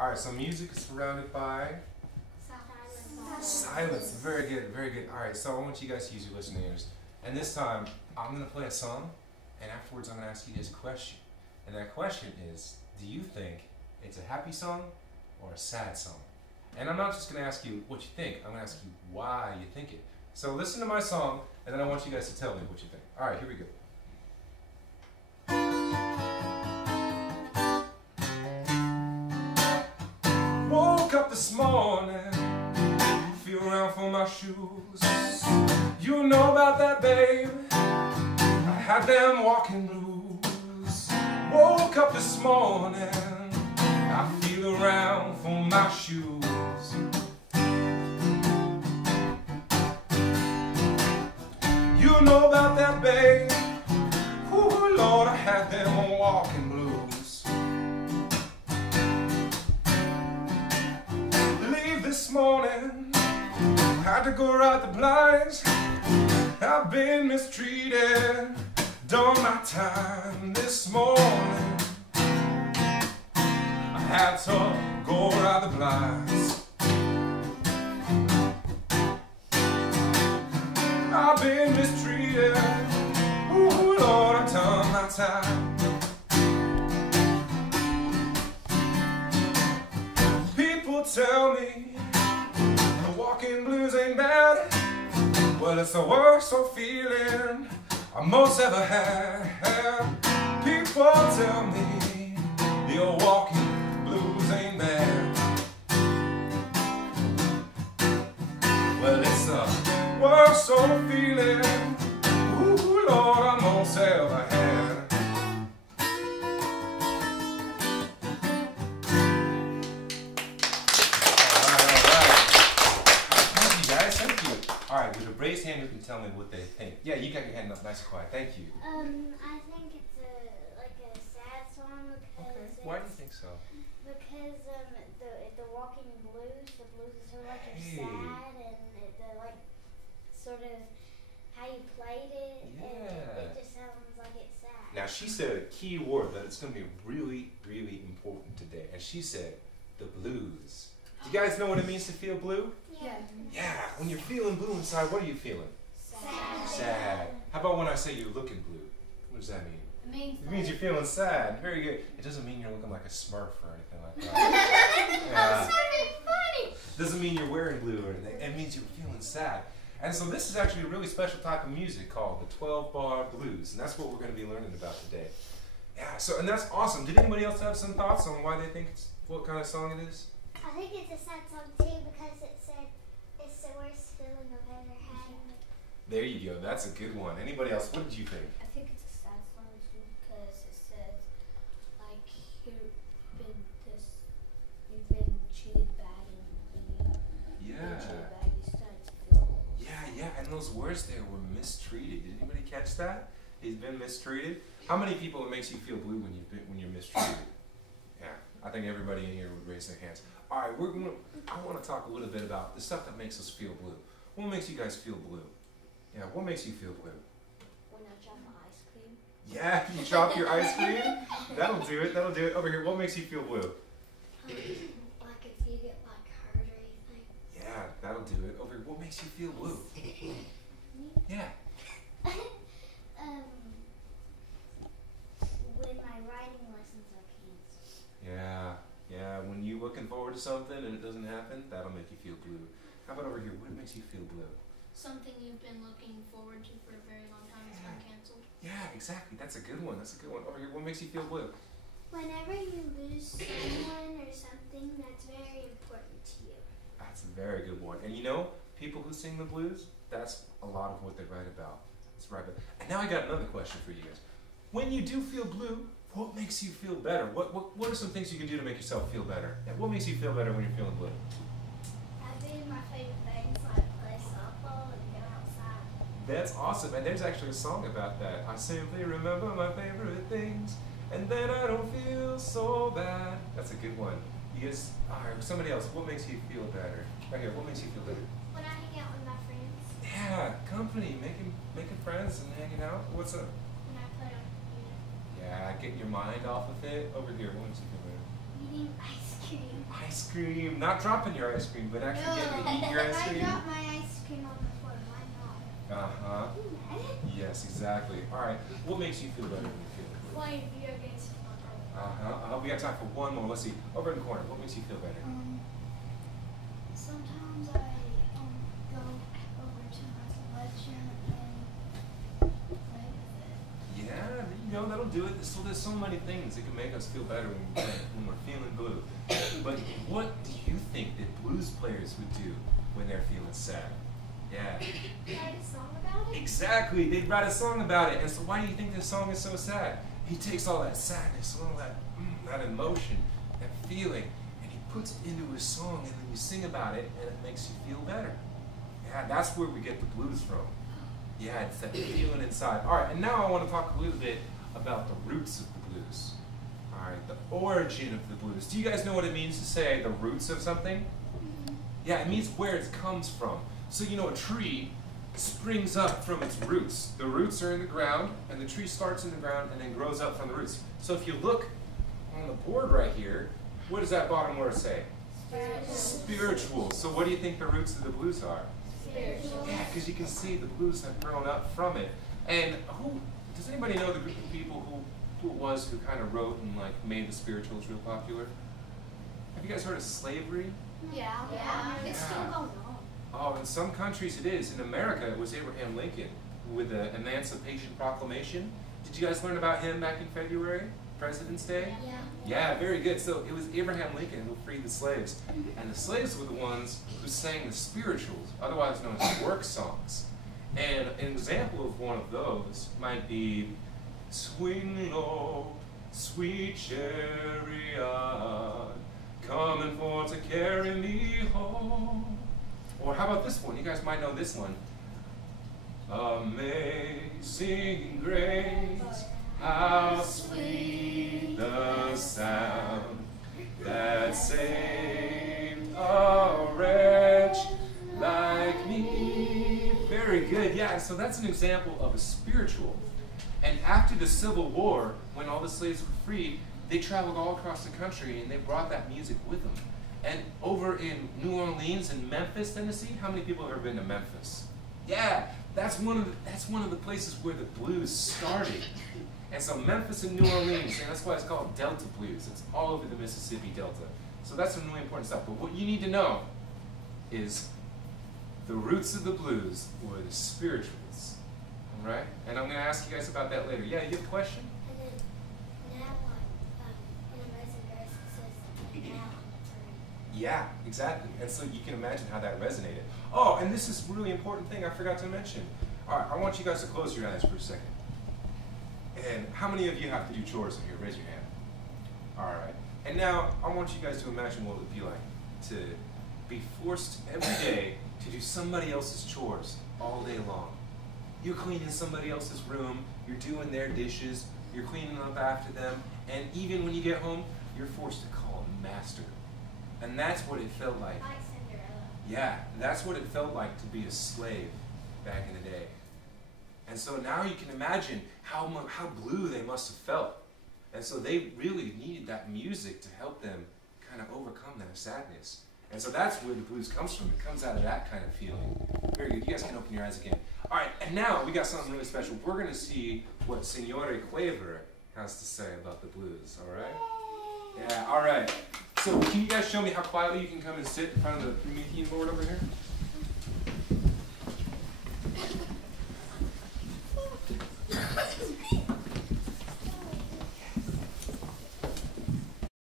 Alright, so music is surrounded by silence. Very good, very good. Alright, so I want you guys to use your listening ears. And this time, I'm going to play a song, and afterwards I'm going to ask you guys a question. And that question is, do you think it's a happy song or a sad song? And I'm not just going to ask you what you think, I'm going to ask you why you think it. So listen to my song, and then I want you guys to tell me what you think. Alright, here we go. Woke up this morning, feel around for my shoes. You know about that, babe, I had them walking blues. Woke up this morning, I feel around for my shoes. You know about that, babe, ooh, Lord, I had them walking blues. This morning, had to go out the blinds. I've been mistreated, done my time this morning. I had to go out the blinds. I've been mistreated, ooh Lord, I've done my time. People tell me walking blues ain't bad. Well, it's the worst old feeling I most ever had. People tell me the old walking blues ain't bad. Well, it's the worst old feeling, ooh Lord, I most ever had. Alright, with a raised hand, you can tell me what they think. Yeah, you got your hand up nice and quiet. Thank you. I think it's like a sad song because... Okay. Why do you think so? Because the walking blues, the blues is sort of like you're sad and the like sort of how you played it. Yeah. And it just sounds like it's sad. Now she said a key word that it's going to be really, really important today. And she said the blues. Do you guys know what it means to feel blue? Yeah. Yeah, when you're feeling blue inside, what are you feeling? Sad. Sad. How about when I say you're looking blue? What does that mean? It means you're feeling sad. Very good. It doesn't mean you're looking like a Smurf or anything like that. That's funny. Doesn't mean you're wearing blue or anything. It means you're feeling sad. And so this is actually a really special type of music called the 12-bar blues, and that's what we're going to be learning about today. Yeah. So and that's awesome. Did anybody else have some thoughts on why they think it's what kind of song it is? I think it's a sad song too because it said it's the worst feeling I've ever had. There you go. That's a good one. Anybody else? What did you think? I think it's a sad song too because it says like you've been treated bad and Yeah. treated bad, you start to feel. Yeah, and those words there were mistreated. Did anybody catch that? He's been mistreated. How many people it makes you feel blue when you're mistreated? Yeah, I think everybody in here would raise their hands. All right, I want to talk a little bit about the stuff that makes us feel blue. What makes you guys feel blue? Yeah, what makes you feel blue? When I drop my ice cream. Yeah, you drop your ice cream? That'll do it, that'll do it. Over here, what makes you feel blue? Like if you get like hurt or anything. Yeah, that'll do it. Over here, what makes you feel blue? Yeah. When my writing lessons are canceled. Yeah, when you're looking forward to something and it doesn't happen, that'll make you feel blue. How about over here, what makes you feel blue? Something you've been looking forward to for a very long time has been canceled. Yeah, exactly. That's a good one. That's a good one. Over here, what makes you feel blue? Whenever you lose someone or something that's very important to you. That's a very good one. And you know, people who sing the blues, that's a lot of what they write about. That's right. And now I got another question for you guys. When you do feel blue, what makes you feel better? What are some things you can do to make yourself feel better? And what makes you feel better when you're feeling blue? I do my favorite things like play softball and go outside. That's awesome. And there's actually a song about that. I simply remember my favorite things, and then I don't feel so bad. That's a good one. You guys, all right, somebody else, what makes you feel better? Right here, what makes you feel better? When I hang out with my friends. Yeah, company, making friends and hanging out. What's up? When I play on the computer. Yeah, getting your mind off of it. Over here, what makes you feel better? Eating ice cream. ice cream. Not dropping your ice cream, but actually getting to eat your ice I cream. dropped my ice cream on the floor. Why not? Uh-huh. Yes, exactly. All right. What makes you feel better when you feel good? Playing video games with my brother. Uh-huh. We got time for one more. Let's see. Over in the corner. What makes you feel better? Sometimes I go over to my selection and play with it. Yeah, you know, that'll do it. There's so many things that can make us feel better when we're feeling blue. But what do you think that blues players would do when they're feeling sad? Yeah. Write a song about it? Exactly. They'd write a song about it. And so why do you think this song is so sad? He takes all that sadness, all that emotion, that feeling, and he puts it into his song, and then you sing about it, and it makes you feel better. Yeah, that's where we get the blues from. Yeah, it's that feeling inside. All right, and now I want to talk a little bit about the roots of the blues. All right, the origin of the blues. Do you guys know what it means to say the roots of something? Yeah, it means where it comes from. So you know, a tree springs up from its roots. The roots are in the ground, and the tree starts in the ground and then grows up from the roots. So if you look on the board right here, what does that bottom word say? Spiritual. So what do you think the roots of the blues are? Spiritual. Yeah, because you can see the blues have grown up from it. And does anybody know the group of people who it was who kind of wrote and like made the spirituals real popular? Have you guys heard of slavery? Yeah. It's still Yeah. going on. Oh, in some countries it is. In America, it was Abraham Lincoln with the Emancipation Proclamation. Did you guys learn about him back in February, President's Day? Yeah. Yeah, very good. So it was Abraham Lincoln who freed the slaves. And the slaves were the ones who sang the spirituals, otherwise known as work songs. And an example of one of those might be, "Swing low, sweet chariot, coming for to carry me home." Or how about this one? You guys might know this one. "Amazing grace, how sweet the sound that saved a wretch like me." Very good. Yeah, so that's an example of a spiritual. And after the Civil War, when all the slaves were freed, they traveled all across the country and they brought that music with them. And over in New Orleans and Memphis, Tennessee, how many people have ever been to Memphis? Yeah, that's one of the places where the blues started. And so Memphis and New Orleans, and that's why it's called Delta Blues. It's all over the Mississippi Delta. So that's some really important stuff. But what you need to know is the roots of the blues were the spirituals. All right? And I'm going to ask you guys about that later. Yeah, you have a question? And then now, in Amazing Grace, it says now I'm free. Yeah, exactly. And so you can imagine how that resonated. Oh, and this is a really important thing I forgot to mention. All right, I want you guys to close your eyes for a second. And how many of you have to do chores in here? Raise your hand. All right. And now I want you guys to imagine what it would be like to be forced every day to do somebody else's chores all day long. You're cleaning somebody else's room, you're doing their dishes, you're cleaning up after them, and even when you get home, you're forced to call a master. And that's what it felt like. Like Cinderella. Yeah, that's what it felt like to be a slave back in the day. And so now you can imagine how blue they must have felt. And so they really needed that music to help them kind of overcome that sadness. And so that's where the blues comes from. It comes out of that kind of feeling. Very good. You guys can open your eyes again. All right, and now we got something really special. We're going to see what Signore Quaver has to say about the blues, all right? Yeah, all right. So can you guys show me how quietly you can come and sit in front of the Promethean board over here?